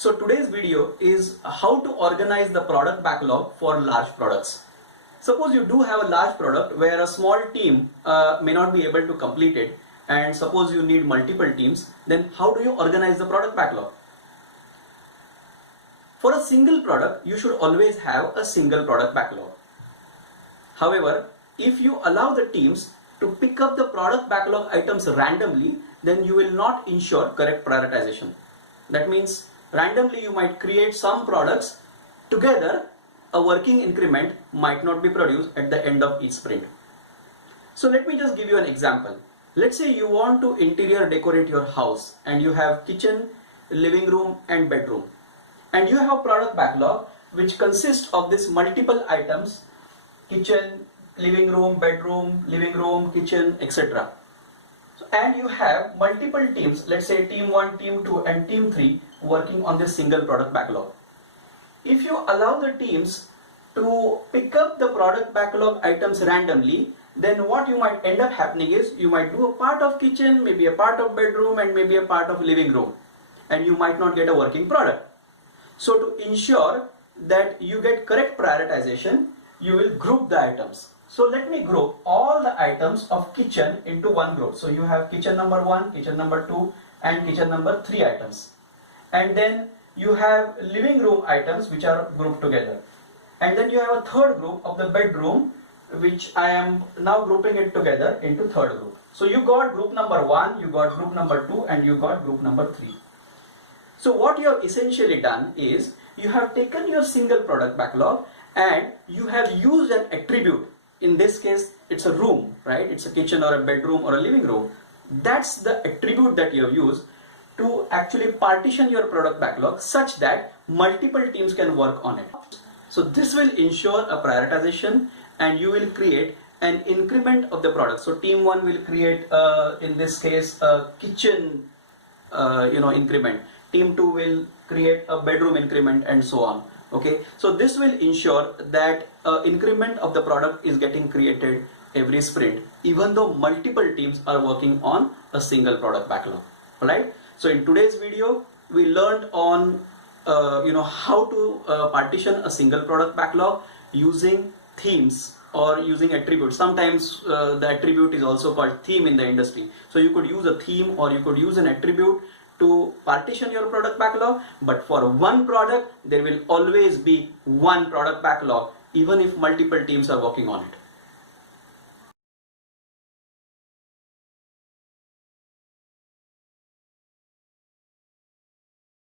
So today's video is how to organize the product backlog for large products. Suppose you do have a large product where a small team may not be able to complete it, and suppose you need multiple teams, then how do you organize the product backlog? For a single product, you should always have a single product backlog. However, if you allow the teams to pick up the product backlog items randomly, then you will not ensure correct prioritization. That means randomly you might create some products together, a working increment might not be produced at the end of each sprint. So let me just give you an example. Let's say you want to interior decorate your house and you have kitchen, living room and bedroom. And you have a product backlog which consists of these multiple items: kitchen, living room, kitchen, etc. And you have multiple teams, let's say team 1, team 2 and team 3 working on this single product backlog. If you allow the teams to pick up the product backlog items randomly, then what you might end up happening is you might do a part of kitchen, maybe a part of bedroom and maybe a part of living room, and you might not get a working product. So to ensure that you get correct prioritization, you will group the items. So let me group all the items of kitchen into one group. So you have kitchen number 1, kitchen number 2 and kitchen number 3 items. And then you have living room items which are grouped together. And then you have a third group of the bedroom, which I am now grouping it together into third group. So you got group number 1, you got group number 2 and you got group number 3. So what you have essentially done is you have taken your single product backlog and you have used an attribute. In this case, it's a room, right? It's a kitchen or a bedroom or a living room. That's the attribute that you have used to actually partition your product backlog such that multiple teams can work on it. So this will ensure a prioritization and you will create an increment of the product. So team 1 will create, in this case, a kitchen increment. Team 2 will create a bedroom increment and so on. Okay, so this will ensure that increment of the product is getting created every sprint, even though multiple teams are working on a single product backlog. Alright, so in today's video, we learned on how to partition a single product backlog using themes or using attributes. Sometimes the attribute is also called theme in the industry. So you could use a theme or you could use an attribute to partition your product backlog, but for one product there will always be one product backlog even if multiple teams are working on it.